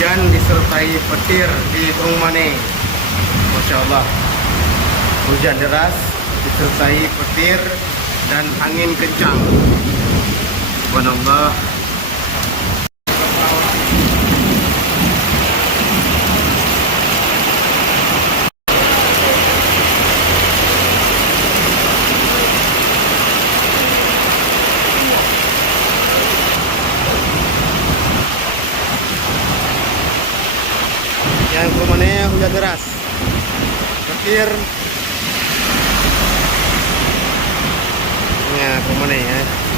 hujan disertai petir di Trungmane. Masya Allah, hujan deras disertai petir dan angin kencang. Subhanallah. Yang Trungmane hujan deras, petir. Ya, Trungmane ya.